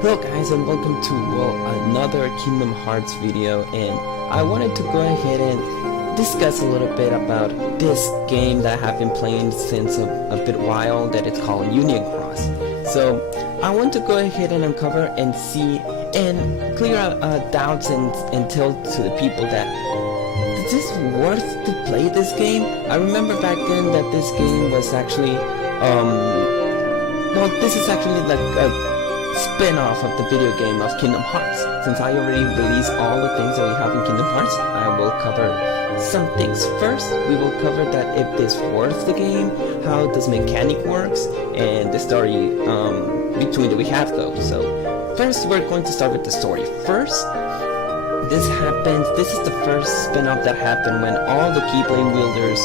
Hello guys, and welcome to another Kingdom Hearts video, and I wanted to go ahead and discuss a little bit about this game that I have been playing since a bit while, that it's called Union Cross. So I want to go ahead and uncover and see and clear doubts and tell to the people that is this worth to play this game? I remember back then that this game was actually well, this is actually like a spin-off of the video game of Kingdom Hearts. Since I already released all the things that we have in Kingdom Hearts, I will cover some things. First, we will cover that if this worth the game, how this mechanic works, and the story between that we have though. So first, we're going to start with the story. First, this is the first spin-off that happened when all the Keyblade wielders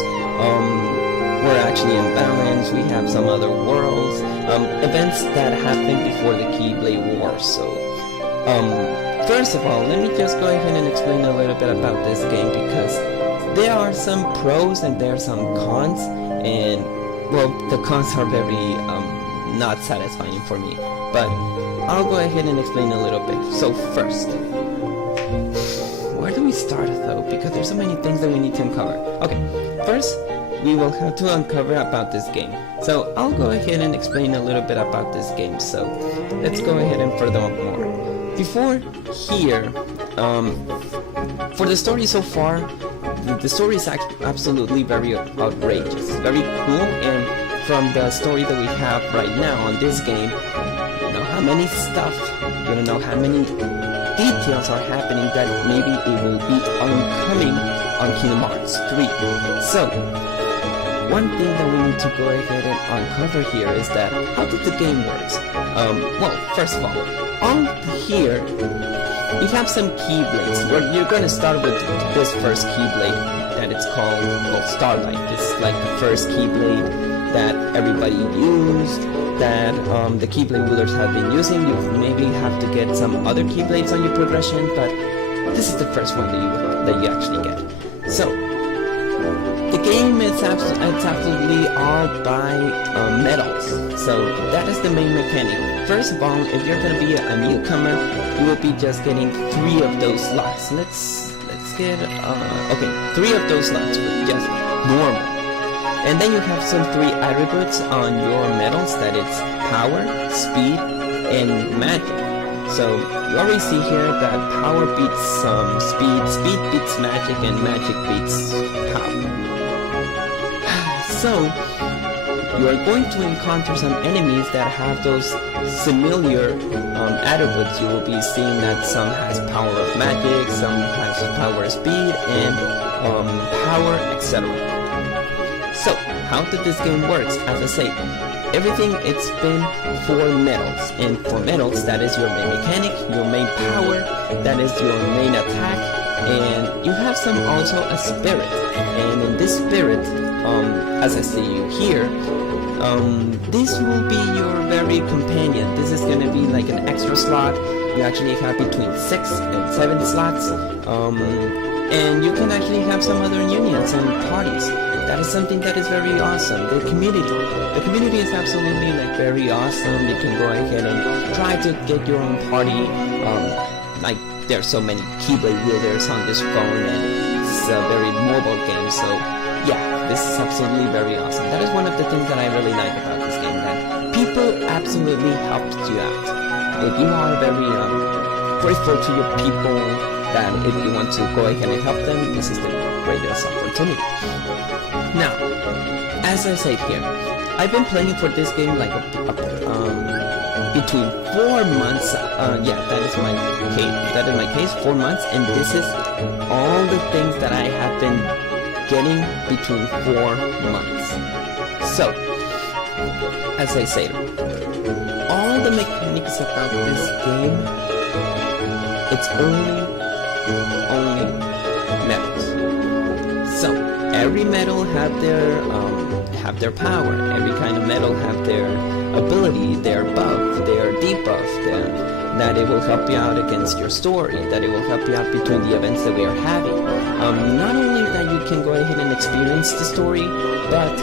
were actually in balance. We have some other worlds, events that happened before the Keyblade War. So, first of all, let me just go ahead and explain a little bit about this game, because there are some pros and there are some cons, and well, the cons are very not satisfying for me, but I'll go ahead and explain a little bit. So first, where do we start though? Because there's so many things that we need to uncover. Okay, first, we will have to uncover about this game. So I'll go ahead and explain a little bit about this game. So let's go ahead and further more. Before here, for the story so far, the story is absolutely very outrageous, very cool, and from the story that we have right now on this game, you know how many stuff, you don't know how many details are happening that maybe it will be coming on Kingdom Hearts 3. So one thing that we need to go ahead and uncover here is that how did the game works? Well, first of all, on here we have some Keyblades. You're going to start with this first Keyblade that it's called, well, Starlight. This is like the first Keyblade that everybody used, that the Keyblade wielders have been using. You maybe have to get some other Keyblades on your progression, but this is the first one that you actually get. So the game is absolutely all by medals, so that is the main mechanic. First of all, if you're going to be a newcomer, you will be just getting 3 of those slots. Let's get okay, 3 of those slots with just normal, and then you have some 3 attributes on your medals, that it's power, speed, and magic. So you already see here that power beats speed beats magic, and magic beats power. So, you are going to encounter some enemies that have those similar attributes. You will be seeing that some has power of magic, some has power of speed, and power, etc. So, how did this game work? As I say, everything it's been for medals, and for medals, that is your main mechanic, your main power, that is your main attack, and you have some also a spirit, and in this spirit, as I see you here, this will be your very companion. This is going to be like an extra slot. You actually have between 6 and 7 slots, and you can actually have some other unions and parties. That is something that is very awesome. The community is absolutely like very awesome. You can go ahead and try to get your own party. Like there's so many Keyblade wielders on this phone, and it's a very mobile game. So yeah, this is absolutely very awesome. That is one of the things that I really like about this game, that people absolutely helped you out. If you are very grateful to your people, that if you want to go ahead and help them, this is the greatest opportunity. Now, as I said here, I've been playing for this game like between 4 months. Yeah, that is my case, 4 months, and this is all the things that I have been getting between 4 months. So, as I said, all the mechanics about this game, it's only medals. So every medal have their power. Every kind of medal have their ability, their buff, their debuff, that it will help you out against your story, that it will help you out between the events that we are having. Not only that you can go ahead and experience the story, but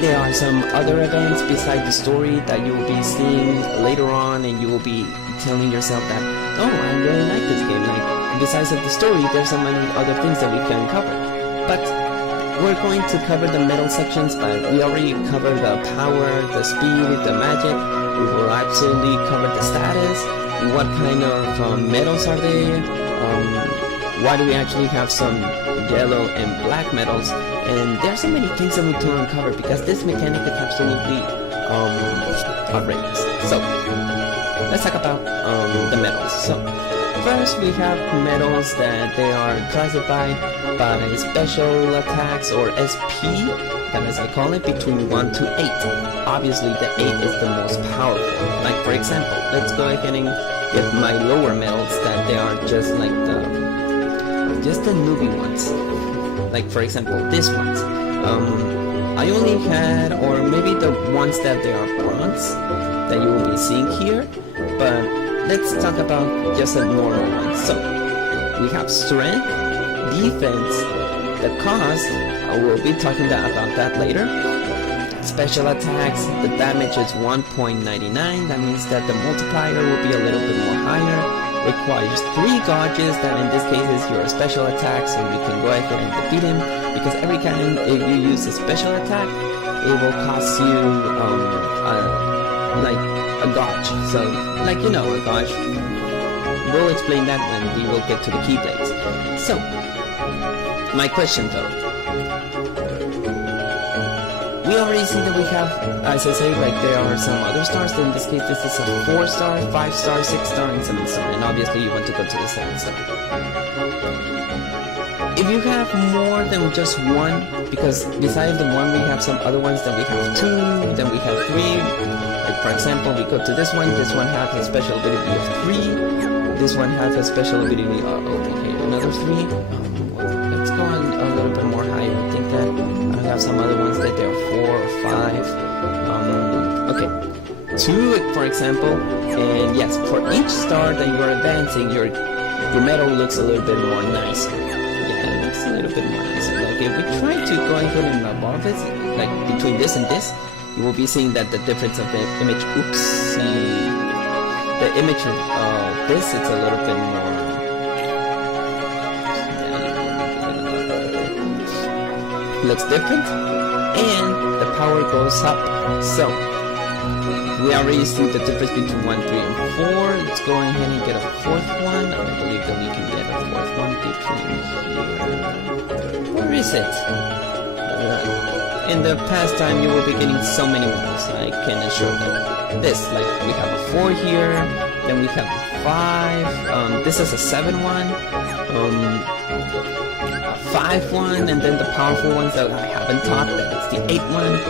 there are some other events beside the story that you will be seeing later on, and you will be telling yourself that, oh, I really like this game. Like, besides of the story, there's so many other things that we can cover. But we're going to cover the metal sections, but we already covered the power, the speed, the magic. We will absolutely cover the status, what kind of metals are they, why do we actually have some yellow and black metals, and there's so many things that we need to uncover because this mechanic is absolutely outrageous. So let's talk about the metals. So first we have metals that they are classified by special attacks, or SP, that as I call it, between 1 to 8. Obviously the 8 is the most powerful. Like for example, let's go ahead and get my lower metals that they are just like the newbie ones. Like for example, these ones. I only had, or maybe the ones that they are bronze that you will be seeing here, but let's talk about just a normal one. So we have strength, defense, the cost, we'll be talking about that later. Special attacks, the damage is 1.99, that means that the multiplier will be a little bit more higher. Requires 3 gauges, that in this case is your special attack, so you can go ahead and defeat him, because every time if you use a special attack, it will cost you like a gauge. So like, you know, a gauge. We'll explain that when we will get to the keyblades. So my question though, we already see that we have, as I say, like there are some other stars. In this case, this is a 4-star, 5-star, 6-star, and 7-star. And obviously, you want to go to the 7-star. If you have more than just one, because besides the one, we have some other ones that we have 2, then we have 3. Like for example, we go to this one has a special ability of 3. This one has a special ability of, okay, another 3. Let's go on a little bit more higher. I think that I have some other ones that they're 4 or 5. Okay, 2 for example, and yes, for each star that you are advancing, your metal looks a little bit more nicer. Yeah, it looks a little bit more nicer. Like if we try to go ahead and evolve it, like between this and this, you will be seeing that the difference of the image. The image of this, it's a little bit more. Looks different, and the power goes up. So we already see the difference between 1, 3, and 4. Let's go ahead and get a 4th one. I believe that we can get a 4th one between here. Where is it? In the past time, you will be getting so many ones. I can assure that. This, like we have a 4 here, then we have a 5. This is a 7 one. 5 one, and then the powerful ones that I haven't taught, that it's the 8 one.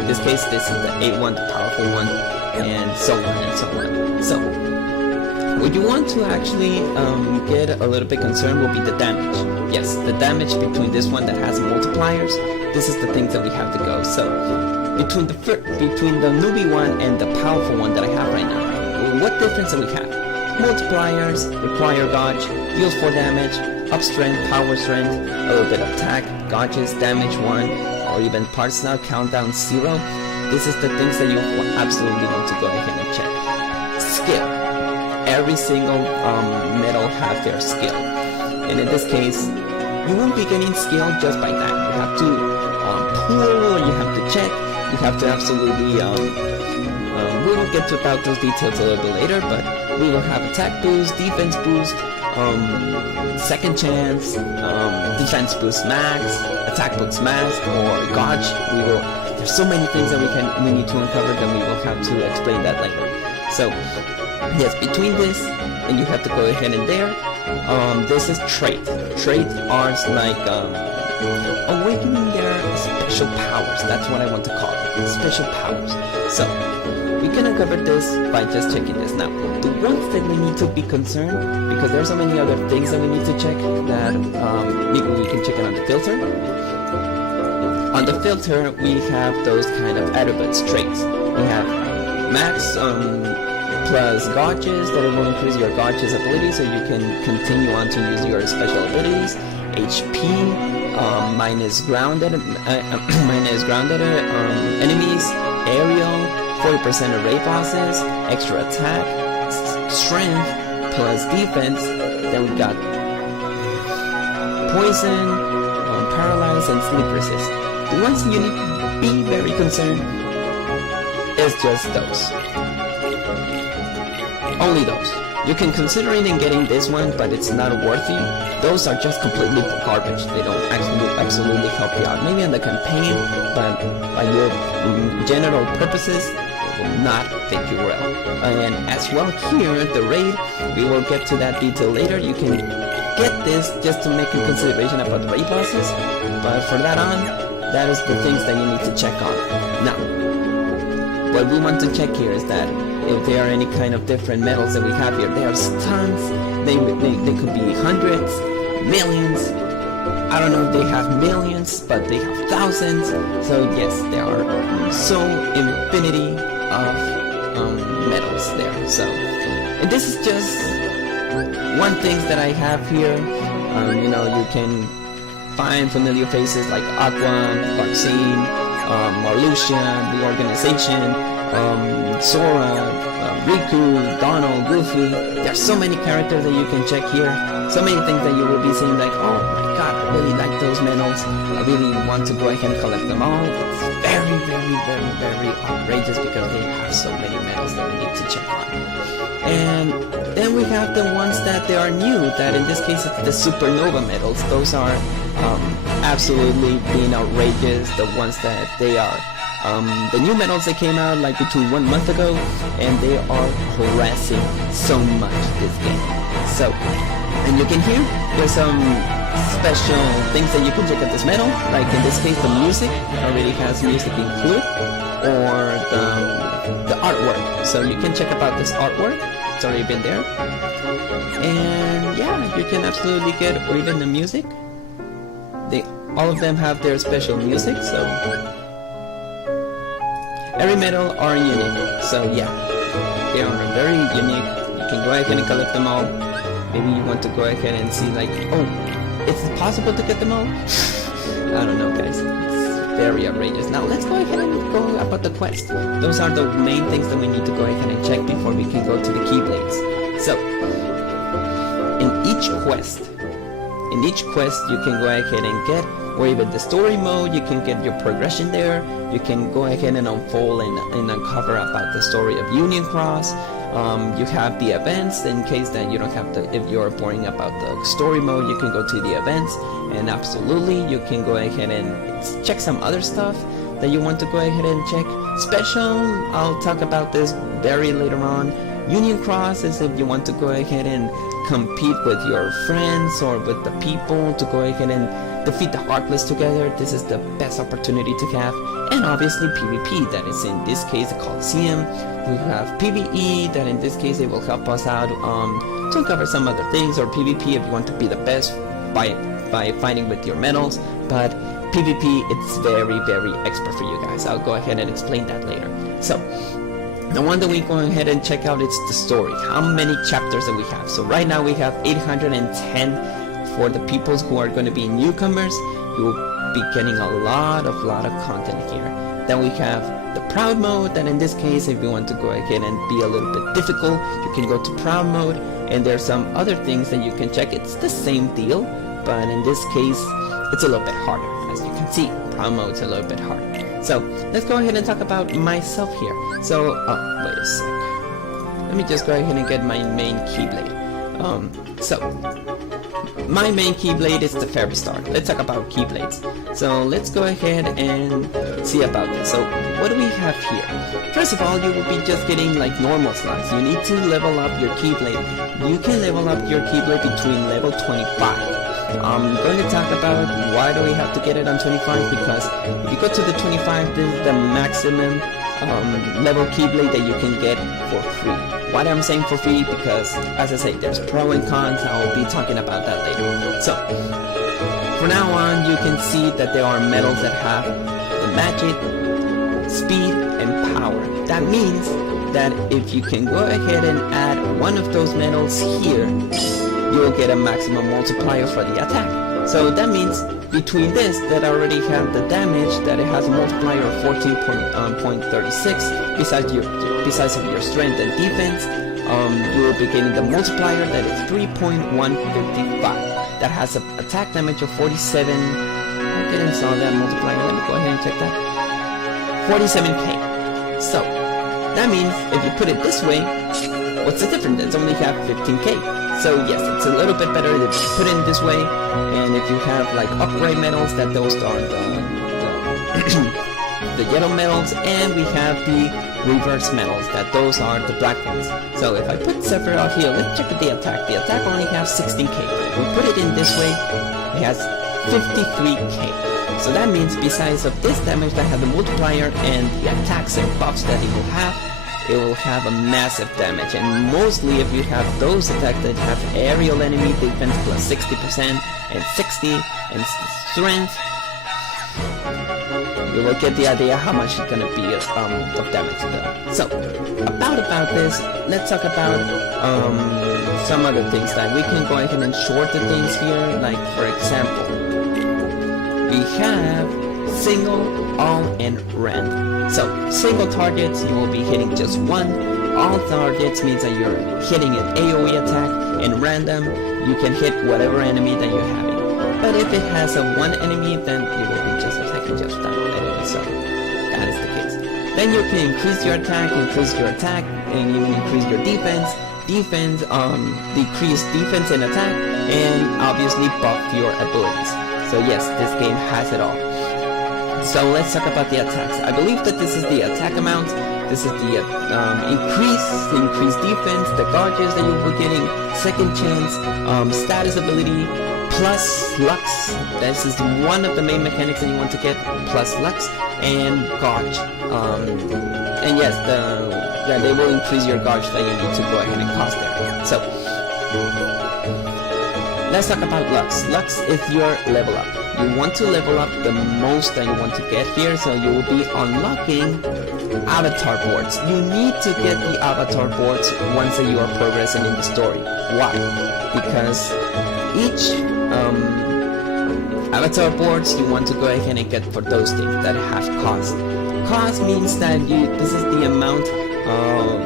In this case, this is the 8 one, the powerful one, and so on and so on. So, what you want to actually get a little bit concerned will be the damage. Yes, the damage between this one that has multipliers. This is the things that we have to go. So, between the newbie one and the powerful one that I have right now, what difference do we have? Multipliers require gauge, deals 4 damage, up strength, power strength, a little bit of attack, gauges, damage 1, or even parts now, countdown 0. This is the things that you absolutely want to go ahead and check. Skill. Every single metal have their skill. And in this case, you won't be getting skill just by that. You have to pull, you have to check, you have to absolutely we will get to about those details a little bit later, but we will have attack boost, defense boost, second chance, defense boost max, attack boost max, or gauge. There's so many things that we need to uncover, then we will have to explain that later. So yes, between this and you have to go ahead and there, this is trait. Trait are like awakening their special powers. That's what I want to call it, special powers. So we can uncover this by just checking this. Now, the ones that we need to be concerned, because there's so many other things that we need to check, that maybe we can check it on the filter. On the filter, we have those kind of attributes, traits. We have max plus gauges, that it will increase your gauges ability so you can continue on to use your special abilities. HP, minus grounded enemies, aerial, 40% array bosses, extra attack, strength, plus defense. Then we got poison, paralyze, and sleep resist. The ones you need to be very concerned is just those. Only those. You can consider it in getting this one, but it's not worthy. Those are just completely garbage. They don't absolutely help you out. Maybe in the campaign, but by your general purposes, it will not fit you well. And as well here, the raid, we will get to that detail later. You can get this just to make a consideration about the raid bosses, but for that on, that is the things that you need to check on. Now, what we want to check here is that if there are any kind of different medals that we have here, there's tons. They could be hundreds, millions. I don't know if they have millions, but they have thousands. So yes, there are so infinity of medals there. So, and this is just one thing that I have here. You know, you can find familiar faces like Aqua, Larxene, Marluxia, the organization, Sora, Riku, Donald, Goofy. There's so many characters that you can check here. So many things that you will be seeing like, oh my god, I really like those medals. I really want to go ahead and collect them all. It's very, very, very, very outrageous because they have so many medals that we need to check on. And then we have the ones that they are new, that in this case it's the Supernova medals. Those are absolutely being outrageous, the ones that they are. The new medals that came out like between 1 month ago, and they are harassing so much this game. So, and you can hear there's some special things that you can check out this medal, like in this case the music already has music included, or the artwork. So you can check about this artwork, it's already been there. And yeah, you can absolutely get, or even the music. All of them have their special music, so every medal are unique. So yeah, they are very unique. You can go ahead and collect them all. Maybe you want to go ahead and see like, oh, is it possible to get them all? I don't know, guys. It's very outrageous. Now let's go ahead and go about the quest. Those are the main things that we need to go ahead and check before we can go to the Keyblades. So, in each quest, you can go ahead and get, or even the story mode, you can get your progression there. You can go ahead and unfold and uncover about the story of Union Cross. You have the events in case that you don't have to, if you're boring about the story mode, you can go to the events, and absolutely you can go ahead and check some other stuff that you want to go ahead and check. Special, I'll talk about this very later on. Union Cross is if you want to go ahead and compete with your friends or with the people to go ahead and defeat the Heartless together. This is the best opportunity to have. And obviously PvP, that is in this case the Coliseum. We have PvE, that in this case it will help us out to uncover some other things, or PvP if you want to be the best by fighting with your medals. But PvP, it's very, very expert for you guys. I'll go ahead and explain that later. So, the one that we go ahead and check out is the story. How many chapters that we have? So right now we have 810 for the people who are going to be newcomers. You will be getting a lot of content here. Then we have the Proud mode, that in this case, if you want to go ahead and be a little bit difficult, you can go to Proud mode. And there's some other things that you can check. It's the same deal, but in this case, it's a little bit harder. As you can see, Proud mode's a little bit harder. So, let's go ahead and talk about myself here. So, wait a sec. Let me just go ahead and get my main Keyblade. My main Keyblade is the Fairy Star. Let's talk about Keyblades. So, let's go ahead and see about this. So, what do we have here? First of all, you will be just getting like normal slots. You need to level up your Keyblade. You can level up your Keyblade between level 25. I'm going to talk about why do we have to get it on 25, because if you go to the 25, this is the maximum level Keyblade that you can get for free. Why I'm saying for free? Because, as I say, there's pro and cons. I will be talking about that later. So, from now on, you can see that there are medals that have the magic, speed, and power. That means that if you can go ahead and add one of those medals here, you will get a maximum multiplier for the attack. So that means between this, that I already have the damage, that it has a multiplier of 14.36 besides of your strength and defense. You will be getting the multiplier that is 3.155. That has an attack damage of 47. I didn't saw that multiplier. Let me go ahead and check that. 47k. So that means if you put it this way, what's the difference? It's only have 15k. So yes, it's a little bit better if you put it in this way. And if you have like upgrade medals, that those are the yellow medals, and we have the reverse medals, that those are the black ones. So if I put Sephiroth here, let's check the attack. The attack only has 16k. If we put it in this way, it has 53k. So that means besides of this damage that has the multiplier and the attacks and buffs that it will have a massive damage. And mostly if you have those attacks that have aerial enemy defense plus 60% and 60 and strength, you will get the idea how much it's gonna be of damage though. So about this, let's talk about some other things. That we can go ahead and short the things here. Like for example, we have single, all, and random. So single targets, you will be hitting just one. All targets means that you're hitting an AoE attack, and random, you can hit whatever enemy that you're having. But if it has a one enemy, then you will be just attacking just that enemy. So that is the case. Then you can increase your attack, and even increase your defense. Decrease defense and attack, and obviously buff your abilities. So yes, this game has it all. So let's talk about the attacks. I believe that this is the attack amount. This is the increased defense, the gauges that you'll be getting, second chance, status ability, plus Lux. This is one of the main mechanics that you want to get, plus Lux, and gauge. And yes, they will increase your gauge that you need to go ahead and cost there. So let's talk about Lux. Lux is your level up. You want to level up the most that you want to get here, so you will be unlocking avatar boards. You need to get the avatar boards once that you are progressing in the story. Why? Because each avatar boards you want to go ahead and get for those things that have cost. Cost means that this is the amount of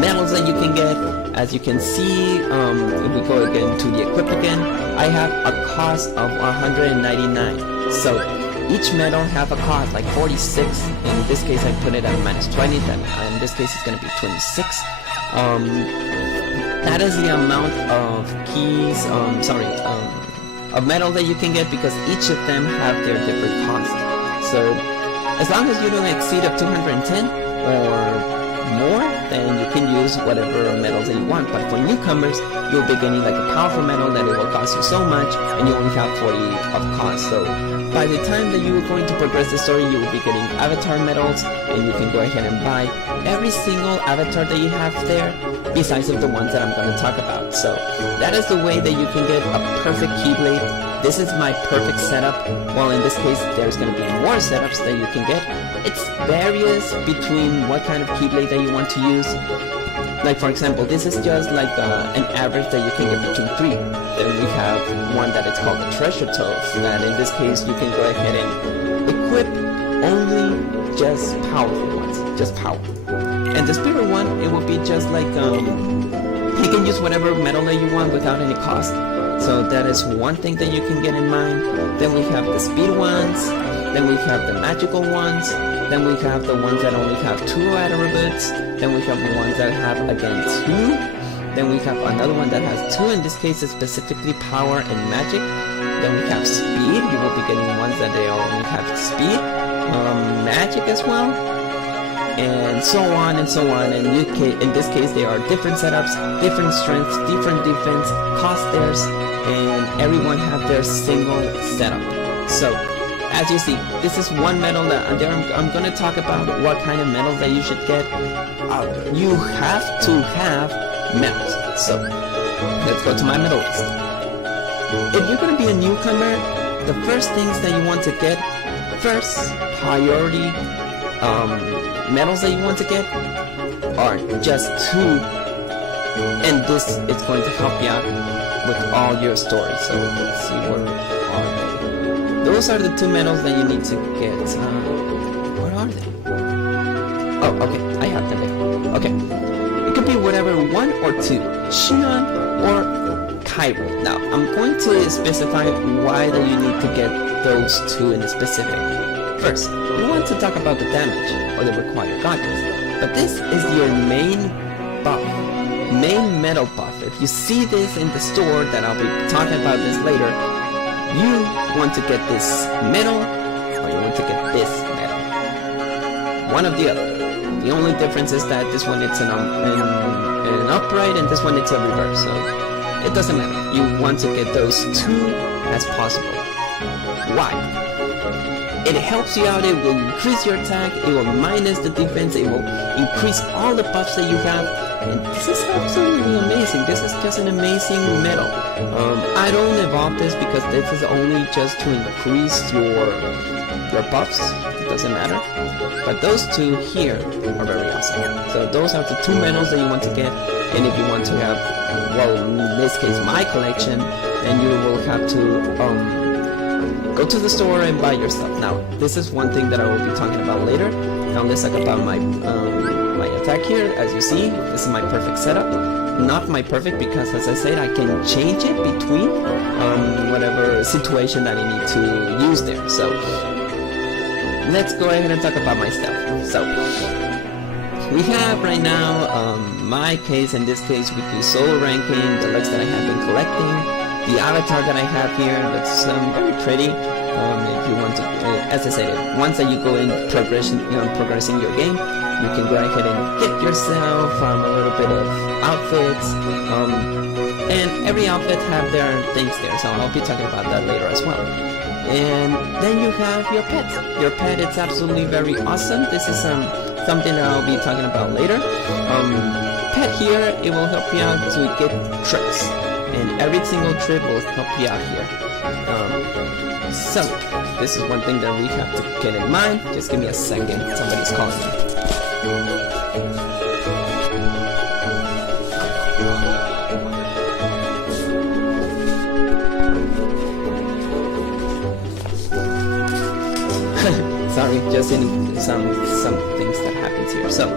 medals that you can get. As you can see, if we go again to the equip again, I have a cost of 199. So each medal have a cost like 46. In this case, I put it at -20. Then in this case, it's going to be 26. That is the amount of keys. Of medal that you can get, because each of them have their different costs. So as long as you don't exceed of 210 or more, then you can use whatever medals that you want. But for newcomers, you'll be getting like a powerful medal that it will cost you so much, and you only have 40 of cost. So by the time that you are going to progress the story, you will be getting avatar medals, and you can go ahead and buy every single avatar that you have there, besides of the ones that I'm going to talk about. So that is the way that you can get a perfect Keyblade. This is my perfect setup. Well, in this case, there's going to be more setups that you can get. It's various between what kind of Keyblade that you want to use. Like for example, this is just like an average that you can get between 3. Then we have one that it's called the Treasure Toads, that in this case you can go ahead and equip only just powerful ones, just power. And the Spirit one, it will be just like you can use whatever medal that you want without any cost. So that is one thing that you can get in mind. Then we have the speed ones, then we have the magical ones, then we have the ones that only have 2 attributes, then we have the ones that have again 2, then we have another one that has 2, in this case it's specifically power and magic. Then we have speed, you will be getting ones that they only have speed, magic as well, and so on and so on. And in this case there are different setups, different strengths, different defense, cost theirs, and everyone have their single setup. So as you see, this is one medal that I'm going to talk about what kind of medals that you should get. You have to have medals. So let's go to my medal list. If you're going to be a newcomer, the first things that you want to get, first priority medals that you want to get are just 2, and this is going to help you out with all your stories. So let's see, where are they? Those are the 2 medals that you need to get. What are they? Oh, okay, I have them there. Okay, it could be whatever 1 or 2, Xion or Cairo. Now, I'm going to specify why that you need to get those 2 in specific. First, we want to talk about the damage or the required goggles, but this is your main buff, main medal buff. If you see this in the store, that I'll be talking about this later, you want to get this medal or you want to get this medal. One of the other. The only difference is that this one it's an upright and this one it's a reverse, so it doesn't matter. You want to get those 2 as possible. Why? It helps you out, it will increase your attack, it will minus the defense, it will increase all the buffs that you have, and this is absolutely amazing. This is just an amazing medal. I don't evolve this because this is only just to increase your buffs, it doesn't matter, but those 2 here are very awesome. So those are the 2 medals that you want to get, and if you want to have, well, in this case my collection, then you will have to go to the store and buy your stuff. Now, this is one thing that I will be talking about later. Now let's talk about my my attack here. As you see, this is my perfect setup. Not my perfect because, as I said, I can change it between whatever situation that I need to use there. So let's go ahead and talk about my stuff. So we have right now my case. In this case, we do solo ranking, the looks that I have been collecting. The avatar that I have here looks very pretty. If you want to, as I said, once that you go in progressing your game, you can go ahead and get yourself a little bit of outfits. And every outfit have their things there, so I'll be talking about that later as well. And then you have your pet. Your pet, it's absolutely very awesome. This is something that I'll be talking about later. Pet here, it will help you out to get tricks. And every single trip will help you out here. So, this is one thing that we have to get in mind. Just give me a second, somebody's calling me. Sorry, just in some things that happens here. So,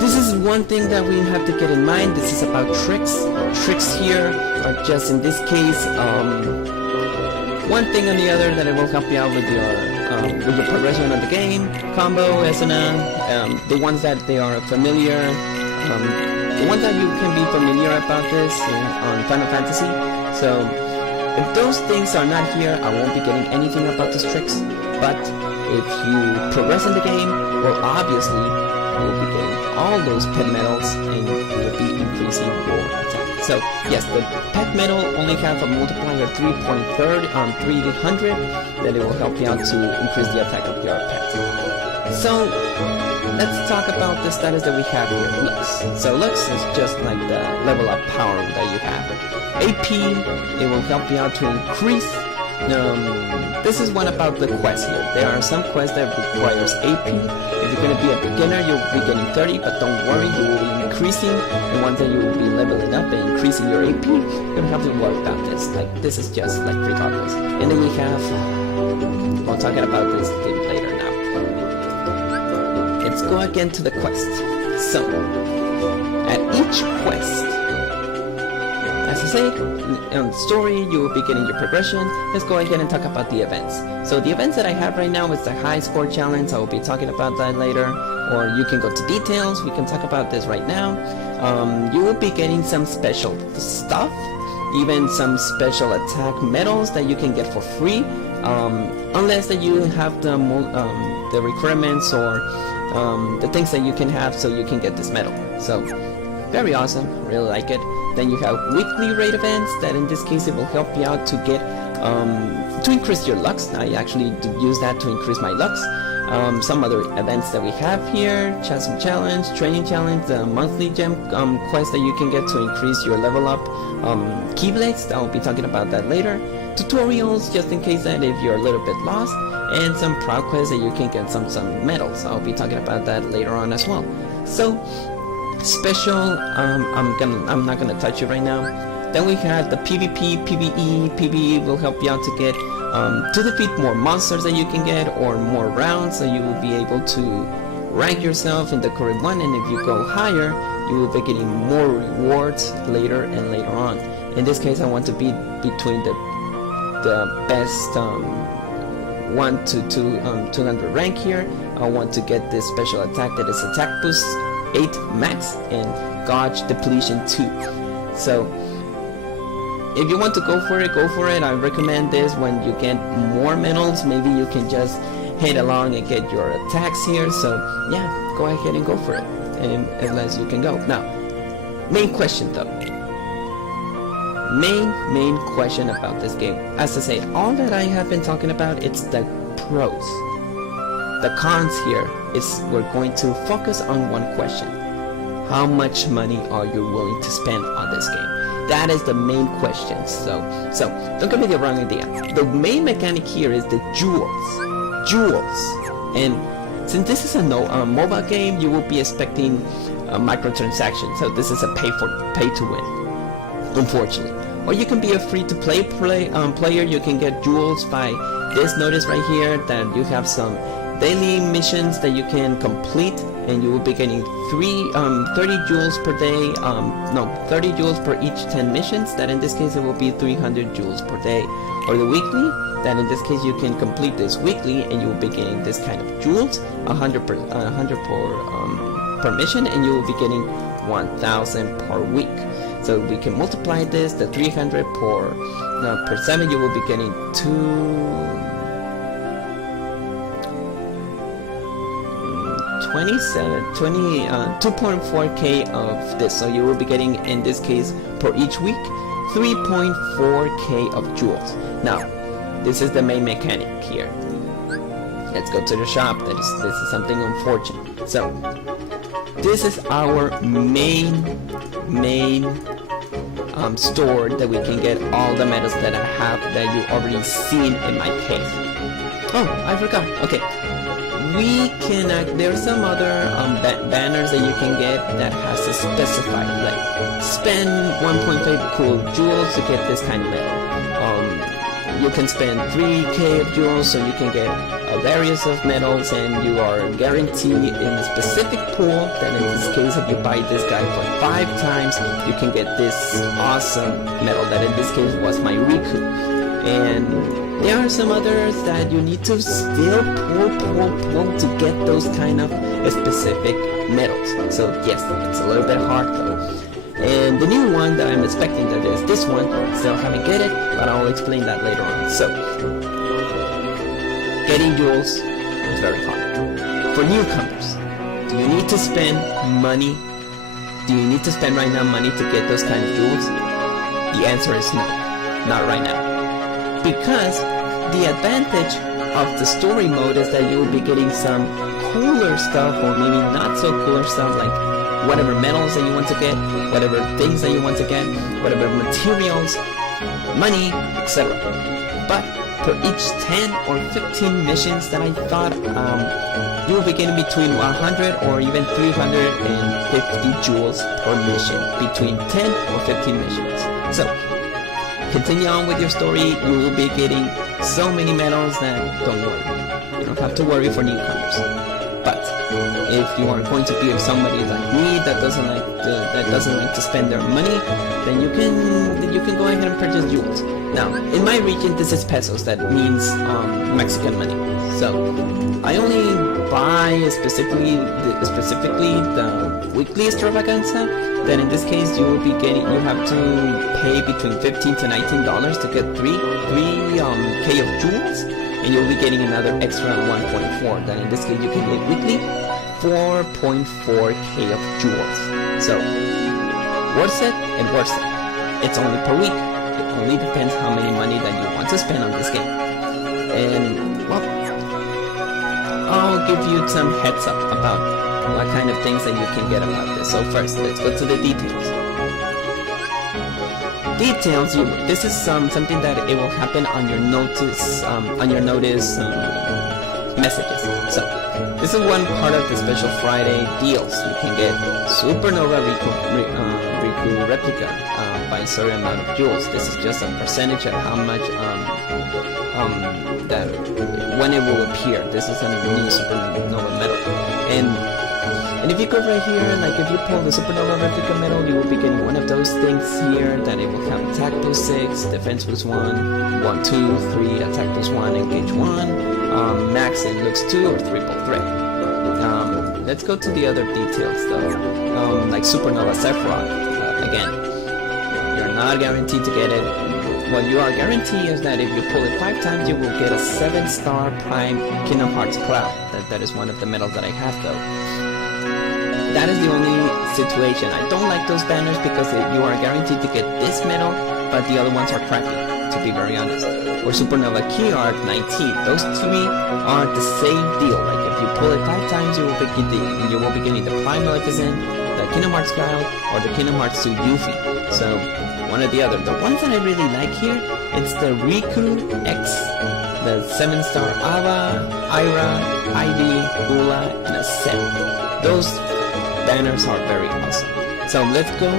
this is one thing that we have to get in mind. This is about tricks. Tricks here are just, in this case, one thing or the other that it will help you out with your progression of the game, combo, Esuna, the ones that they are familiar, the ones that you can be familiar about this on Final Fantasy. So if those things are not here, I won't be getting anything about these tricks. But if you progress in the game, well, obviously you'll be getting all those pet medals and you'll be increasing your attack. So yes, the pet medal only have a multiplier 3.3 on 300 that it will help you out to increase the attack of your pet. So let's talk about the status that we have here, Lux. So Lux is just like the level up power that you have. AP, it will help you out to increase. This is one about the quest here. There are some quests that requires AP. If you're going to be a beginner, you'll be getting 30, but don't worry, you will be increasing. And once that you will be leveling up and increasing your AP, you don't have to worry about this. Like, this is just like regardless. And then we have, I'm talking about this later now. Let's go again to the quest. So, at each quest, as I said, on the story, you will be getting your progression. Let's go ahead and talk about the events. So the events that I have right now is the high score challenge. I will be talking about that later. Or you can go to details. We can talk about this right now. You will be getting some special stuff. Even some special attack medals that you can get for free. Unless that you have the requirements or the things that you can have so you can get this medal. So, very awesome. Really like it. Then you have weekly raid events that in this case it will help you out to get to increase your lux. I actually use that to increase my lux. Some other events that we have here, Chasm Challenge, Training Challenge, the monthly gem quest that you can get to increase your level up. Keyblades, I'll be talking about that later. Tutorials, just in case that if you're a little bit lost. And some proud quests that you can get some medals. I'll be talking about that later on as well. So, special, I'm not gonna touch it right now. Then we have the PvP, PvE. PvE will help you out to get to defeat more monsters that you can get, or more rounds, so you will be able to rank yourself in the current one, and if you go higher, you will be getting more rewards later and later on. In this case, I want to be between the best 1 to 200 rank here. I want to get this special attack that is attack boost 8 max and gauge depletion 2. So if you want to go for it. I recommend this. When you get more medals, maybe you can just head along and get your attacks here. So yeah, go ahead and go for it, and unless you can go. Now, main question though. Main question about this game. As I say, all that I have been talking about, it's the pros. The cons here is we're going to focus on one question. How much money are you willing to spend on this game? That is the main question. So don't get me the wrong idea. The main mechanic here is the jewels. And since this is a mobile game, you will be expecting microtransactions. So this is a pay to win, unfortunately. Or you can be a free-to-play player. You can get jewels by this. Notice right here that you have some daily missions that you can complete, and you will be getting 30 jewels per day. 30 jewels per each 10 missions. That in this case it will be 300 jewels per day. Or the weekly. That in this case you can complete this weekly, and you will be getting this kind of jewels, 100 per mission, and you will be getting 1,000 per week. So we can multiply this. The 300 per 7, you will be getting 2.4k of this. So you will be getting, in this case, per each week, 3.4k of jewels. Now, this is the main mechanic here. Let's go to the shop. This is something unfortunate. So this is our main store that we can get all the medals that I have that you already seen in my case. Oh, I forgot. Okay, we can there are some other banners that you can get that has a specified, like spend 1.5 cool jewels to get this kind of medal. You can spend 3k of jewels, so you can get various of medals, and you are guaranteed in a specific pool. That in this case, if you buy this guy for 5 times, you can get this awesome medal. That in this case was my Riku. And there are some others that you need to still pull to get those kind of specific medals. So yes, it's a little bit hard though. And the new one that I'm expecting, that is this one, still haven't get it, but I'll explain that later on. So, getting jewels is very hard. For newcomers, do you need to spend money? Do you need to spend right now money to get those kind of jewels? The answer is no, not right now. Because the advantage of the story mode is that you will be getting some cooler stuff, or maybe not so cooler stuff, like whatever medals that you want to get, whatever things that you want to get, whatever materials, money, etc. But for each 10 or 15 missions that I thought, you will be getting between 100 or even 350 jewels per mission, between 10 or 15 missions. So, continue on with your story. You will be getting so many medals that don't worry. You don't have to worry for newcomers. But if you are going to be somebody like me that doesn't like to spend their money, then you can go ahead and purchase jewels. Now, in my region, this is pesos. That means Mexican money. So I only buy specifically the weekly extravaganza. Then in this case, you have to pay between $15 to $19 to get 3k of jewels. And you'll be getting another extra 1.4. Then in this case, you can get weekly 4.4k of jewels. So, worth it and worth it. It's only per week. It only depends how many money that you want to spend on this game. And, well, I'll give you some heads up about what kind of things that you can get about this. So first, let's go to the details. This is something that it will happen on your notice messages. So this is one part of the special Friday deals. You can get Supernova Riku replica by a certain amount of jewels. This is just a percentage of how much that when it will appear. This is a new Supernova medal, and if you go right here, like if you pull the Supernova replica medal, you will be getting one of those things here that it will have attack plus 6, defense plus 1, 1, 2, 3, attack plus 1, engage 1, max it looks 2 or 3 bolt threat. Let's go to the other details though, like Supernova Sephiroth. Again, you're not guaranteed to get it. What you are guaranteed is that if you pull it 5 times, you will get a 7-star Prime Kingdom Hearts Cloud. That is one of the medals that I have though. That is the only situation. I don't like those banners because you are guaranteed to get this medal, but the other ones are crappy, to be very honest. Or Supernova Key Art 19. Those 3 are the same deal. Like if you pull it 5 times, you will be getting the Prime Maleficent, the Kingdom Hearts Cloud, or the Kingdom Hearts 2 Yuffie. So one or the other. The ones that I really like here, it's the Riku X, the 7-star Ava, Ira, Ivy, Gula, and a set. Those banners are very awesome. So let's go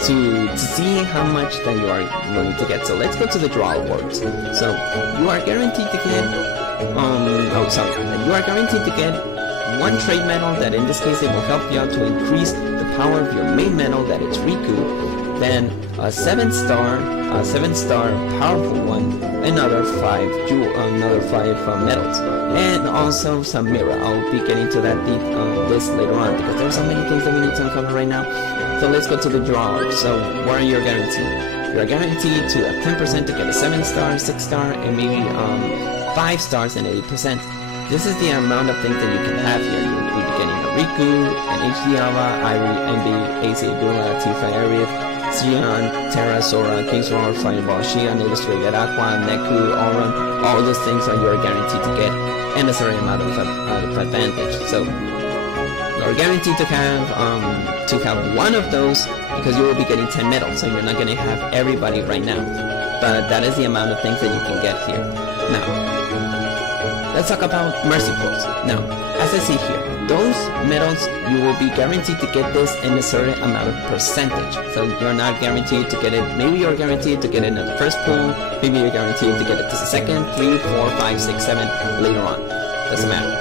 to see how much that you are going to get. So let's go to the draw awards. So you are guaranteed to get you are guaranteed to get 1 trade medal that in this case it will help you out to increase the power of your main medal that it's Riku. Then a 7-star powerful one, another 5 medals, and also some mirror. I'll be getting to that list later on because there's so many things that we need to uncover right now. So let's go to the draw. So what are your guaranteed? You are guaranteed to 10% to get a 7-star, 6-star, and maybe 5 stars and 80%. This is the amount of things that you can have here. You will be getting a Riku, an HD Ava, Irie, Envy, AC Gula, Tifa Aerith, Xion, Terra, Sora, King's Roar, Fireball, Xion, Illustrated Aqua, Neku, Auron, all those things that you are guaranteed to get, and a certain amount of advantage. So you're guaranteed to have one of those because you will be getting 10 medals, so you're not going to have everybody right now. But that is the amount of things that you can get here. Now, let's talk about Mercy Pulls. Now, as I see here, those medals, you will be guaranteed to get this in a certain amount of percentage. So you're not guaranteed to get it, maybe you're guaranteed to get it in the first pool, maybe you're guaranteed to get it to the second, 3, 4, 5, 6, 7, later on. Doesn't matter.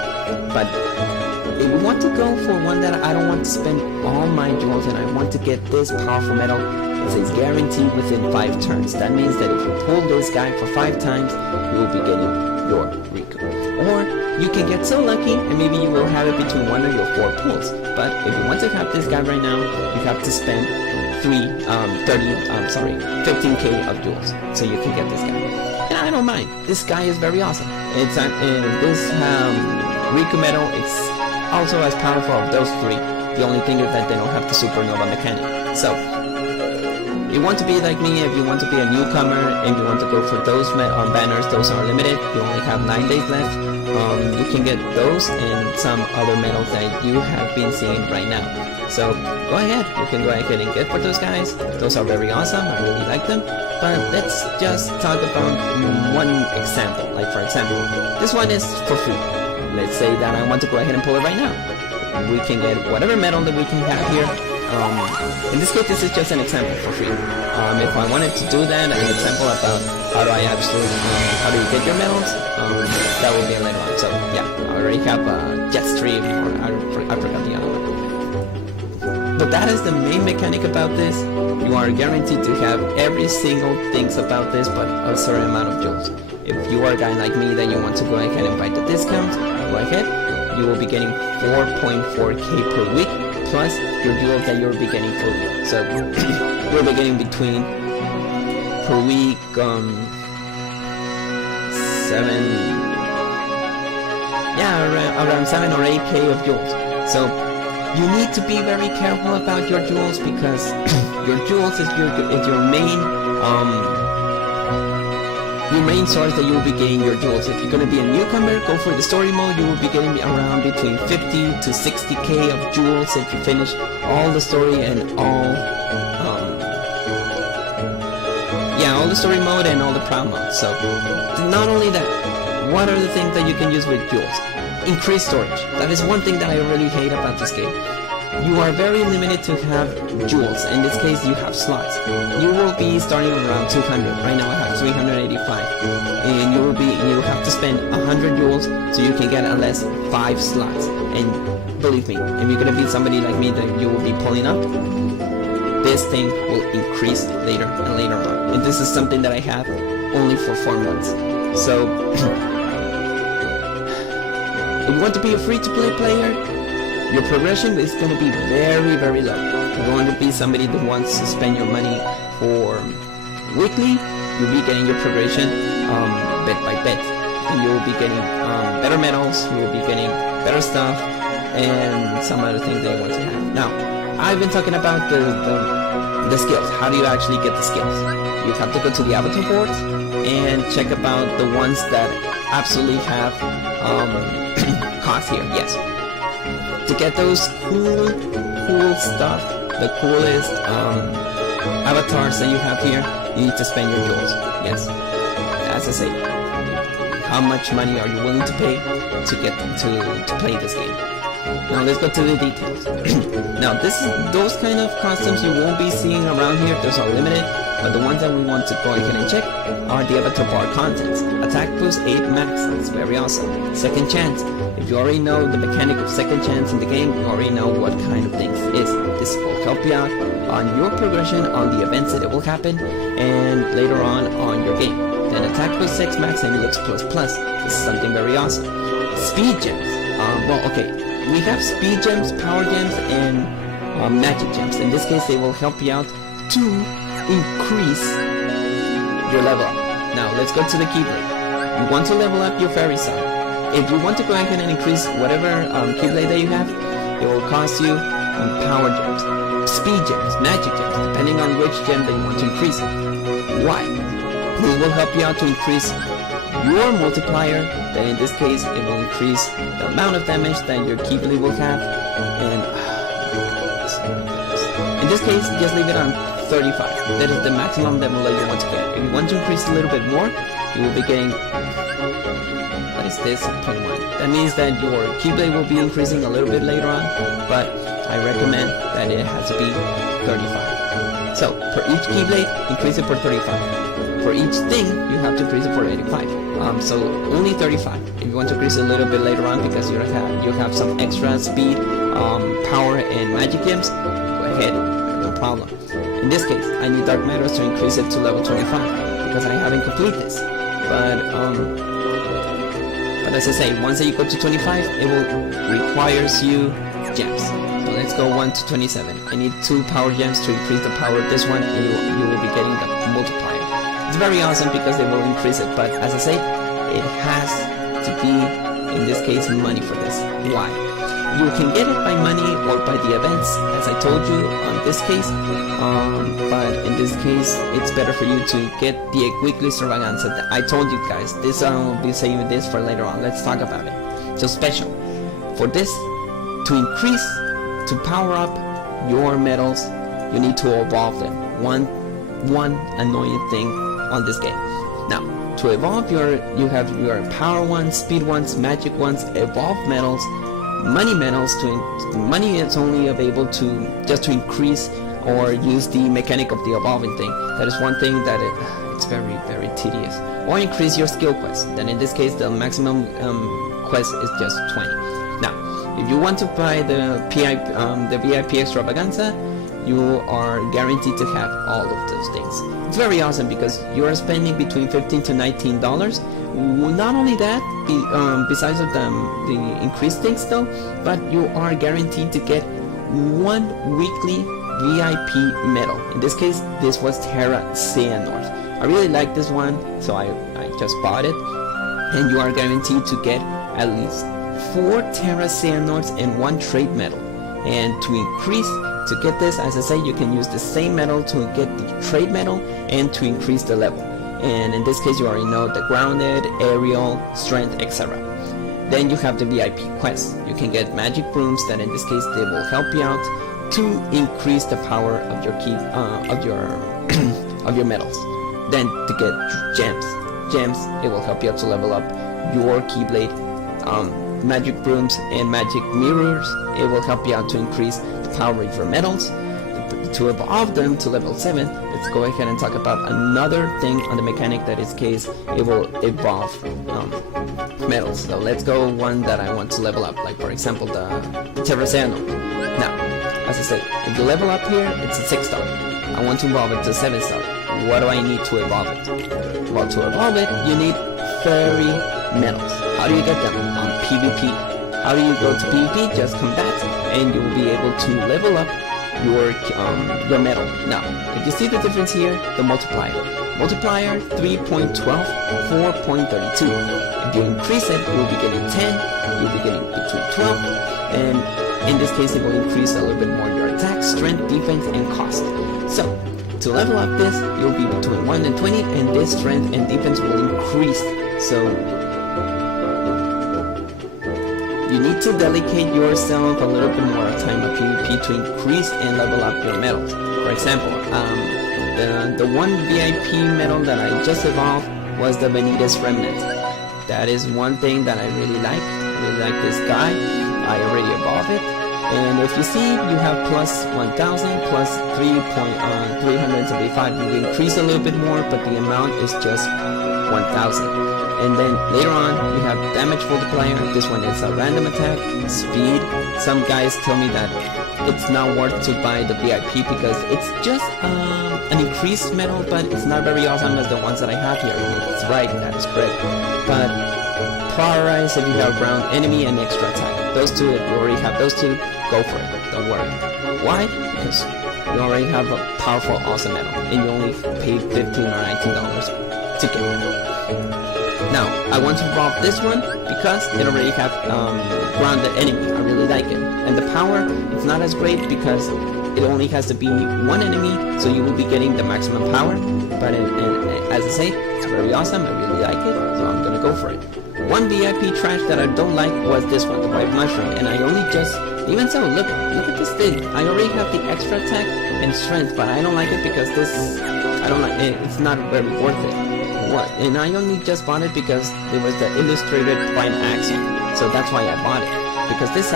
But if you want to go for one that I don't want to spend all my jewels and I want to get this powerful medal, it says guaranteed within 5 turns. That means that if you pull this guy for 5 times, you will be getting your Riku. Or you can get so lucky and maybe you will have it between 1 of your 4 pulls. But if you want to have this guy right now, you have to spend 15k of jewels so you can get this guy. And I don't mind. This guy is very awesome. It's this Riku medal. It's also as powerful of those 3. The only thing is that they don't have the Supernova mechanic. So you want to be like me, if you want to be a newcomer and you want to go for those banners, those are limited. You only have 9 days left. You can get those and some other medals that you have been seeing right now. So go ahead, you can go ahead and get for those guys. Those are very awesome, I really like them. But let's just talk about one example. Like for example, this one is for free. Let's say that I want to go ahead and pull it right now. We can get whatever medal that we can have here. In this case, this is just an example for free. If I wanted to do that, an example about how do you get your medals, that will be later on. So yeah, I already have Jetstream, or I forgot the other one. But that is the main mechanic about this. You are guaranteed to have every single things about this, but a certain amount of jewels. If you are a guy like me that you want to go ahead and buy the discount, go ahead. You will be getting 4.4k per week, plus your jewels that you'll be getting per week. So you'll be getting between per week 7 or 8k of jewels. So you need to be very careful about your jewels because your jewels is your main source that you will be getting your jewels. If you're going to be a newcomer, go for the story mode. You will be getting around between 50 to 60k of jewels if you finish all the story and all the story mode and all the proud mode. So not only that, what are the things that you can use with jewels? increased storage. That is one thing that I really hate about this game. You are very limited to have jewels. In this case, you have slots. You will be starting around 200. Right now I have 385. And you have to spend 100 jewels so you can get at least 5 slots. And believe me, if you're gonna be somebody like me that you will be pulling up, this thing will increase later and later on. And this is something that I have only for 4 months. So if you want to be a free-to-play player, your progression is going to be very, very low. If you want to be somebody that wants to spend your money for weekly, you'll be getting your progression bit by bit. And you'll be getting better medals, you'll be getting better stuff, and some other things that you want to have. Now, I've been talking about the skills. How do you actually get the skills? You have to go to the avatar board and check about the ones that absolutely have cost here. Yes. To get those cool stuff, the coolest avatars that you have here, you need to spend your jewels. Yes. As I say, how much money are you willing to pay to get to play this game? Now let's go to the details. Now those kind of costumes you won't be seeing around here. Those are limited, but the ones that we want to go ahead and check are the avatar bar contents. Attack boost 8 max, that's very awesome. Second chance. If you already know the mechanic of second chance in the game, you already know what kind of things it is. This will help you out on your progression, on the events that it will happen, and later on your game. Then attack boost 6 max and it looks plus plus. This is something very awesome. Speed gems. Well, okay. We have speed gems, power gems, and magic gems. In this case, they will help you out to increase your level up. Now, let's go to the Keyblade. You want to level up your fairy side. If you want to go ahead and increase whatever Keyblade that you have, it will cost you power gems, speed gems, magic gems, depending on which gem that you want to increase it. Why? This will help you out to increase your multiplier, then in this case it will increase the amount of damage that your Keyblade will have, and in this case just leave it on 35. That is the maximum level that you want to get. If you want to increase a little bit more, you will be getting, what is this, 0.1. That means that your Keyblade will be increasing a little bit later on, but I recommend that it has to be 35. So for each Keyblade, increase it for 35. For each thing, you have to increase it for 85. So only 35. If you want to increase it a little bit later on because you have some extra speed, power, and magic gems, go ahead, no problem. In this case, I need dark matters to increase it to level 25 because I haven't completed this. But as I say, once you go to 25, it will requires you gems. So let's go 1 to 27. I need 2 power gems to increase the power of this one, and you will be getting the multiplier. It's very awesome because they will increase it, but as I say, it has to be, in this case, money for this. Why? You can get it by money or by the events, as I told you on this case, but in this case, it's better for you to get the weekly extravaganza. I told you guys, this I will be saving this for later on. Let's talk about it. So special. For this, to increase, to power up your medals, you need to evolve them. One annoying thing on this game. Now, to evolve you have your power ones, speed ones, magic ones, evolve medals, money medals. Money is only available just to increase or use the mechanic of the evolving thing. That is one thing that it's very, very tedious. Or increase your skill quest. Then in this case, the maximum quest is just 20. Now, if you want to buy the VIP extravaganza, you are guaranteed to have all of those things. It's very awesome because you are spending between $15 to $19. Not only that, besides of the increased things though, but you are guaranteed to get 1 weekly VIP medal. In this case, this was Terra Xehanort. I really like this one, so I just bought it. And you are guaranteed to get at least 4 Terra Xehanorts and 1 trade medal. And to get this, as I say, you can use the same medal to get the trade medal and to increase the level. And in this case, you already know the grounded, aerial, strength, etc. Then you have the VIP quest. You can get magic brooms that in this case they will help you out to increase the power of your key of your medals. Then to get gems, it will help you out to level up your Keyblade magic brooms and magic mirrors. It will help you out to increase the power of your medals. To evolve them to level 7, let's go ahead and talk about another thing on the mechanic. That is case it will evolve medals. So let's go one that I want to level up, like for example the Terraceano. Now, as I say, if you level up here, it's a 6-star. I want to evolve it to 7-star. What do I need to evolve it? Well, to evolve it, you need fairy medals. How do you get them? On PvP. How do you go to PvP? Just combat, and you will be able to level up your medal. Now, if you see the difference here, the multiplier 3.12, 4.32. If you increase it, you'll be getting 10, you'll be getting between 12, and in this case it will increase a little bit more your attack, strength, defense, and cost. So to level up this, you'll be between 1 and 20, and this strength and defense will increase. So you need to dedicate yourself a little bit more time of PvP to increase and level up your medals. For example, the one VIP medal that I just evolved was the Benitez Remnant. That is one thing that I really like. I really like this guy. I already evolved it. And if you see, you have plus 1000, plus 375. You increase a little bit more, but the amount is just 1000. And then later on, you have damage multiplier. This one is a random attack, speed. Some guys tell me that it's not worth to buy the VIP because it's just an increased medal, but it's not very awesome as the ones that I have here. It's right, that is correct. But prioritize if you have ground enemy and extra attack. Those two, if you already have those two, go for it. Don't worry. Why? Because you already have a powerful, awesome medal, and you only pay $15 or $19 to get it. Now, I want to evolve this one because it already have grounded enemy. I really like it. And the power, it's not as great because it only has to be one enemy, so you will be getting the maximum power. But as I say, it's very awesome. I really like it, so I'm gonna go for it. One VIP trash that I don't like was this one, the White Mushroom, and I only just, even so, look at this thing. I already have the extra attack and strength, but I don't like it because this, I don't like it. It's not very worth it. What? And I only just bought it because it was the illustrated Prime Axiom, so that's why I bought it. Because this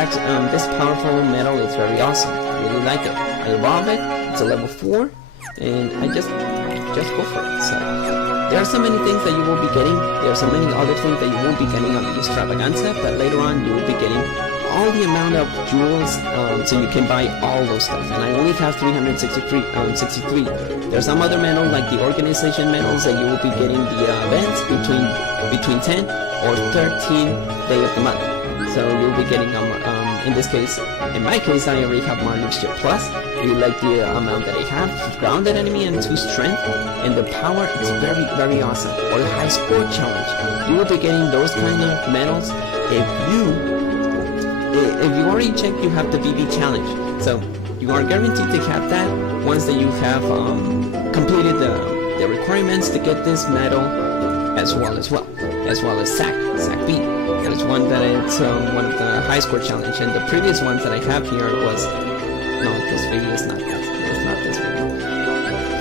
powerful medal is very awesome. I really like it. I evolve it. It's a level 4, and I just go for it. So there are so many things that you will be getting. There are so many other things that you won't be getting on the Extravaganza, but later on you will be getting all the amount of jewels, so you can buy all those stuff. And I only have 363. There's some other medals like the organization medals that you will be getting the events between 10 or 13 day of the month. So you'll be getting in this case, in my case, I already have more mixture plus. You like the amount that I have, grounded enemy and 2 strength, and the power is very, very awesome. Or the high score challenge. You will be getting those kind of medals if you already checked you have the BB challenge. So you are guaranteed to have that once that you have completed the requirements to get this medal as well as SAC B. That is one that it's one of the high score challenge, and the previous ones that I have here was this video is not this. It's not this video.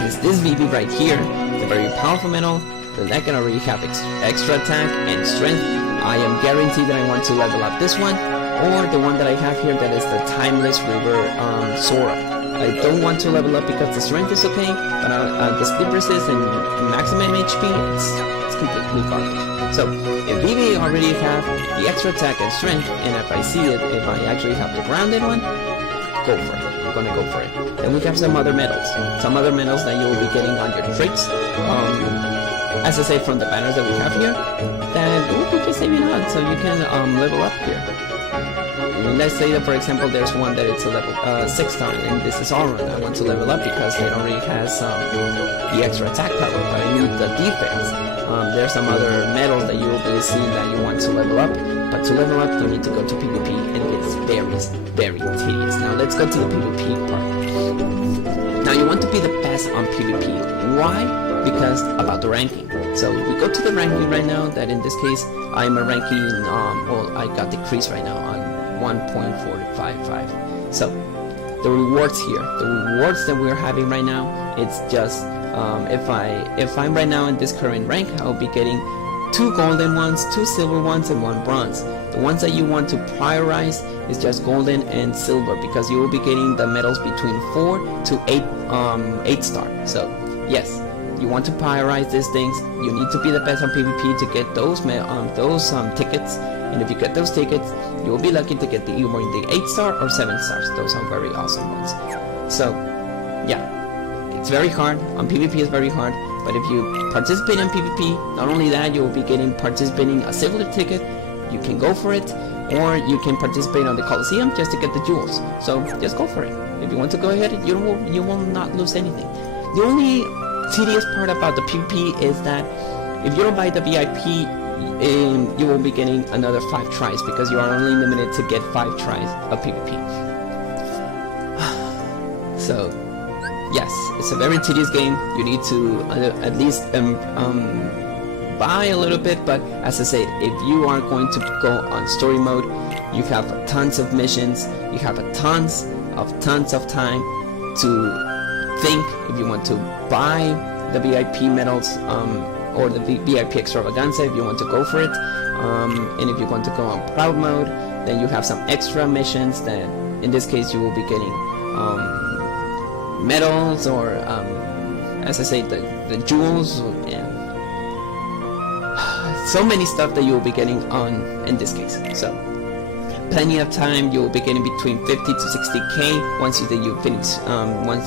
It's this VB right here. It's a very powerful medal. That can already have extra attack and strength. I am guaranteed that I want to level up this one, or the one that I have here that is the Timeless River Sora. I don't want to level up because the strength is okay, but the sleep resist and maximum HP, it's completely garbage. So if VB already have the extra attack and strength, and if I see it, if I actually have the grounded one, go for it. I'm gonna go for it. And we have some other medals that you will be getting on your traits. As I say, from the banners that we have here, that will be saving on, so you can level up here. Let's say that, for example, there's one that it's a level 6-star, and this is Auron. I want to level up because it already has the extra attack power, but I need the defense. There's some other medals that you will be seeing that you want to level up, but to level up you need to go to PvP, and it gets very tedious. Now let's go to the PvP part. Now you want to be the best on PvP. Why? Because about the ranking. So if we go to the ranking right now, that in this case I'm a ranking, well, I got decreased right now on 1.455. So the rewards here, the rewards that we're having right now, it's just if I'm right now in this current rank, I'll be getting 2 golden ones, 2 silver ones, and 1 bronze. The ones that you want to prioritize is just golden and silver, because you will be getting the medals between 4 to 8 star. So yes, you want to prioritize these things. You need to be the best on PvP to get those tickets, and if you get those tickets, you will be lucky to get either the 8 star or 7 stars. Those are very awesome ones. So yeah, it's very hard. On PvP is very hard, but if you participate in PvP, not only that, you will be participating a silver ticket. You can go for it, or you can participate on the Coliseum just to get the jewels. So just go for it. If you want to go ahead, you will not lose anything. The only tedious part about the PvP is that if you don't buy the VIP, you will be getting another 5 tries, because you are only limited to get 5 tries of PvP. So yes, it's a very tedious game. You need to at least buy a little bit, but as I said, if you are going to go on story mode, you have tons of missions, you have tons of time to think if you want to buy the VIP medals, or the VIP extravaganza if you want to go for it, and if you want to go on proud mode, then you have some extra missions that in this case you will be getting medals, or as I say, the jewels, and so many stuff that you will be getting on in this case. So plenty of time. You will be getting between 50 to 60k once that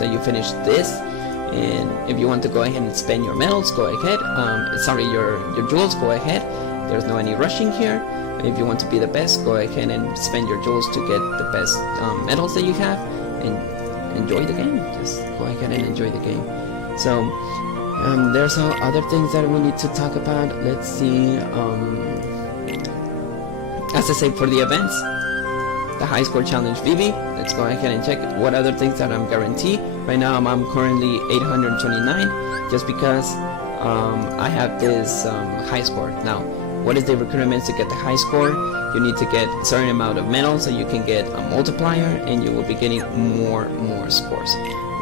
you finish this. And if you want to go ahead and spend your medals, go ahead. Your jewels, go ahead. There's no any rushing here. If you want to be the best, go ahead and spend your jewels to get the best medals that you have, and enjoy the game. Just go ahead and enjoy the game. So there's some other things that we need to talk about. Let's see. As I say, for the events, the high score challenge VV, let's go ahead and check what other things that I'm guaranteed. Right now I'm currently 829, just because I have this high score. Now, what is the requirements to get the high score? You need to get a certain amount of medals so you can get a multiplier, and you will be getting more scores.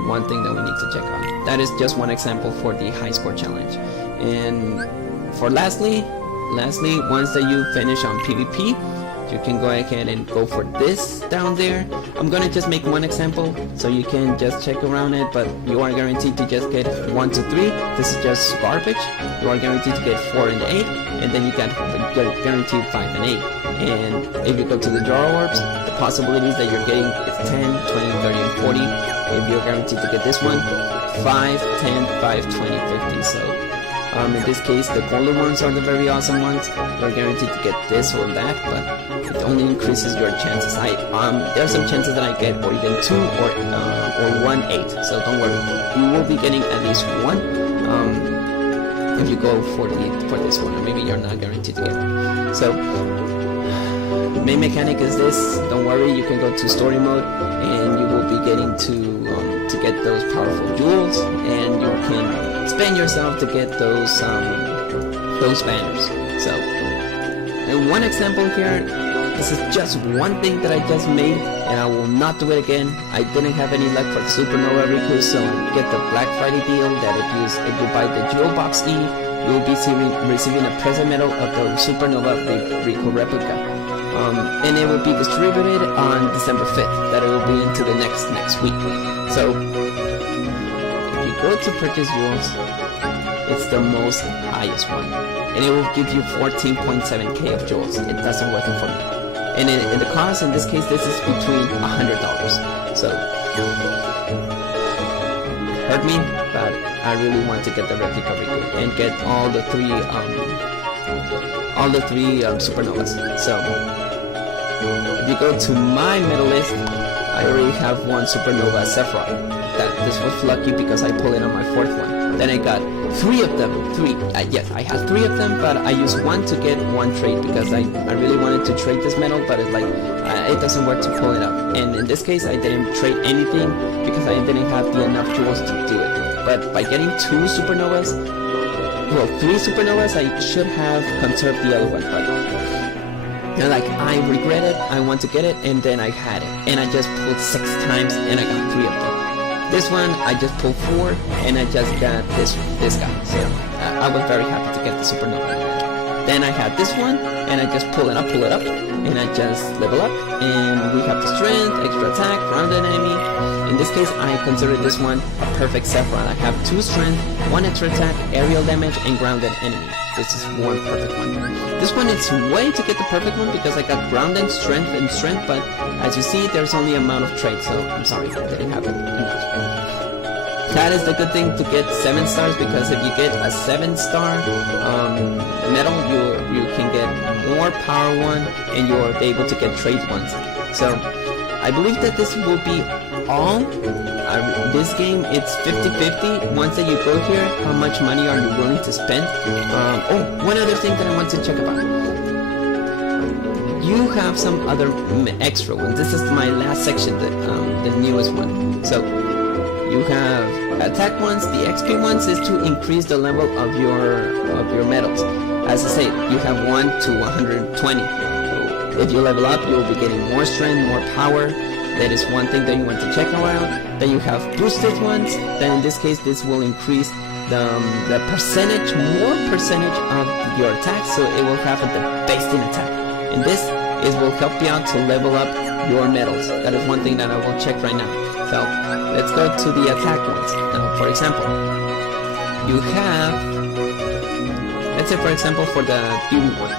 One thing that we need to check on. That is just one example for the high score challenge. And for lastly, once that you finish on PvP, you can go ahead and go for this down there. I'm gonna just make one example so you can just check around it, but you are guaranteed to just get 1 to 3. This is just garbage. You are guaranteed to get 4 and 8, and then you get guaranteed 5 and 8. And if you go to the draw orbs, the possibilities that you're getting is 10, 20, 30, and 40. If you're guaranteed to get this one, 5, 10, 5, 20, 50. So in this case, the golden ones are the very awesome ones. You're guaranteed to get this or that, but it only increases your chances. There are some chances that I get or even 2 or 1 8. So don't worry, you will be getting at least 1 if you go for this one, or maybe you're not guaranteed to get it. So the main mechanic is this. Don't worry, you can go to story mode, and you will be getting to get those powerful jewels, and you can spend yourself to get those banners. So, and one example here, this is just one thing that I just made, and I will not do it again. I didn't have any luck for the Supernova Riku, so get the Black Friday deal that if you buy the Jewel Box E, you will be receiving a present medal of the Supernova Riku replica. And it will be distributed on December 5th. That it will be into the next week. So, if you go to purchase jewels, it's the most highest one, and it will give you 14.7k of jewels. It doesn't work for me. And in the cost, in this case, this is between $100. So, hurt me, but I really want to get the replica Riku and get all the three supernovas. So, if you go to my middle list, I already have 1 supernova Sephiroth. This was lucky because I pulled it on my 4th one. Then I got 3 of them. Yes, I had 3 of them, but I used 1 to get 1 trade because I really wanted to trade this medal, but it's like it doesn't work to pull it up. And in this case, I didn't trade anything because I didn't have enough jewels to do it. But by getting 2 supernovas, well, 3 supernovas, I should have conserved the other one. But like, I regret it. I want to get it, and then I had it, and I just pulled 6 times, and I got 3 of them. This one, I just pulled 4, and I just got this guy. So I was very happy to get the supernova. Then I had this one, and I just pull it up, and I just level up, and we have the strength, extra attack, grounded enemy. In this case, I consider this one a perfect Sephiroth. I have 2 strength, 1 extra attack, aerial damage, and grounded enemy. This is one perfect one. This one is way to get the perfect one because I got grounded, strength, and strength, but as you see, there's only amount of traits, so I'm sorry, I didn't have enough. That is the good thing to get 7 stars, because if you get a 7-star medal, you can get more power one, and you're able to get trait ones. So I believe that this will be all. This game, it's 50-50. Once that you go here, how much money are you willing to spend? Oh, one other thing that I want to check about. You have some other extra ones. This is my last section, the newest one. So you have attack ones. The XP ones is to increase the level of your medals. As I say, you have 1 to 120. If you level up, you will be getting more strength, more power. That is one thing that you want to check around. Then you have boosted ones. Then in this case, this will increase the percentage, more percentage of your attack, so it will have the best in attack. And this will help you out to level up your medals. That is one thing that I will check right now. So let's go to the attack ones. Now, for example, you have, let's say for example for the beauty one,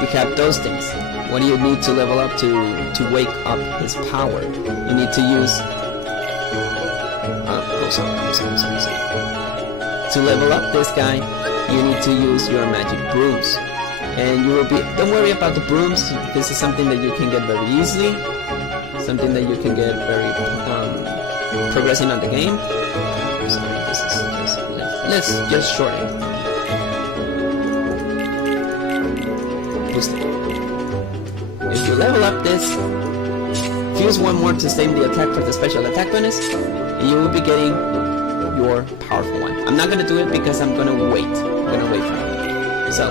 you have those things. What do you need to level up to wake up his power? You need to use sorry. To level up this guy, you need to use your magic brooms. And you will be, don't worry about the brooms, this is something that you can get very easily, something that you can get very progressing on the game. Sorry, this is just, let's just shorten it. Boost it. If you level up this, fuse one more to save the attack for the special attack bonus, and you will be getting your powerful one. I'm not gonna do it because I'm gonna wait for it. So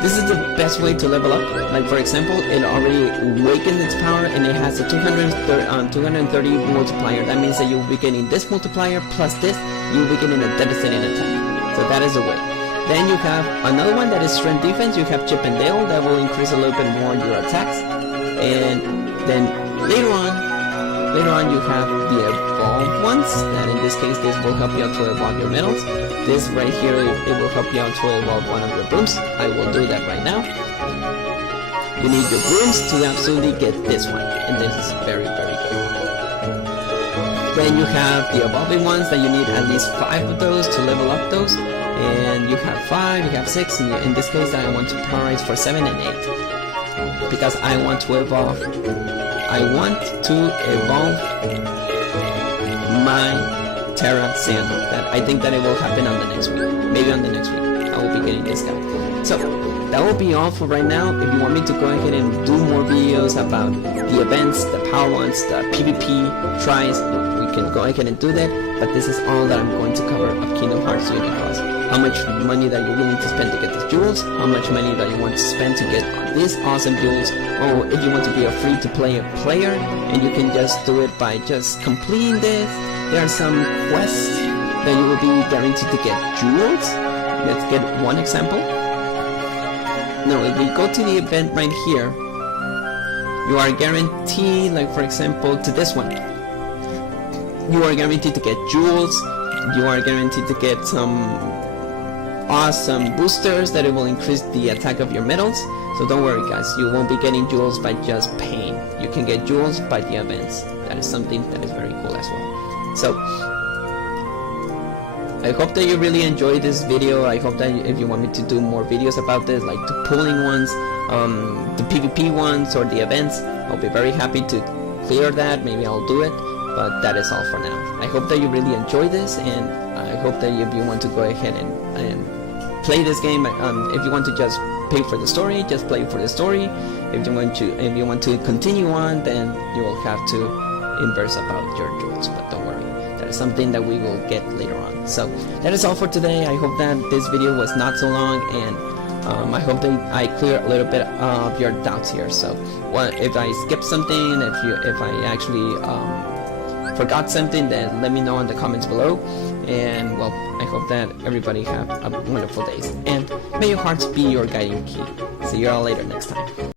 this is the best way to level up. Like for example, it already awakened its power and it has a 230 multiplier. That means that you will be getting this multiplier plus this, you will be getting a devastating attack. So that is the way. Then you have another one that is strength defense. You have Chip and Dale that will increase a little bit more your attacks. And then later on you have the evolved ones, that in this case this will help you out to evolve your medals. This right here, it will help you out to evolve one of your brooms. I will do that right now. You need your brooms to absolutely get this one, and this is very, very good. Then you have the evolving ones that you need at least 5 of those to level up those. And you have 5, you have 6, and in this case I want to prioritize for 7 and 8. Because I want to evolve my Terra Sandal. That I think that it will happen on the next week. Maybe on the next week I will be getting this guy. So that will be all for right now. If you want me to go ahead and do more videos about the events, the power ones, the PvP tries, we can go ahead and do that. But this is all that I'm going to cover of Kingdom Hearts Union Cross. How much money that you're willing to spend to get these jewels, how much money that you want to spend to get these awesome jewels, or if you want to be a free-to-play player and you can just do it by just completing this. There are some quests that you will be guaranteed to get jewels. Let's get one example. Now if we go to the event right here, you are guaranteed, like for example to this one, you are guaranteed to get jewels, you are guaranteed to get some awesome boosters that it will increase the attack of your medals. So don't worry guys, you won't be getting jewels by just paying. You can get jewels by the events. That is something that is very cool as well. So I hope that you really enjoyed this video. I hope that if you want me to do more videos about this, like the pulling ones, the PvP ones, or the events, I'll be very happy to clear that. Maybe I'll do it. But that is all for now. I hope that you really enjoy this, and I hope that if you want to go ahead and play this game, if you want to just pay for the story, just play for the story. If you want to continue on, then you will have to invest about your jewels. But don't worry, that is something that we will get later on. So that is all for today. I hope that this video was not so long, and I hope that I clear a little bit of your doubts here. So if I skip something, if I actually forgot something, then let me know in the comments below. And well, I hope that everybody have a wonderful day, and may your hearts be your guiding key. See you all later next time.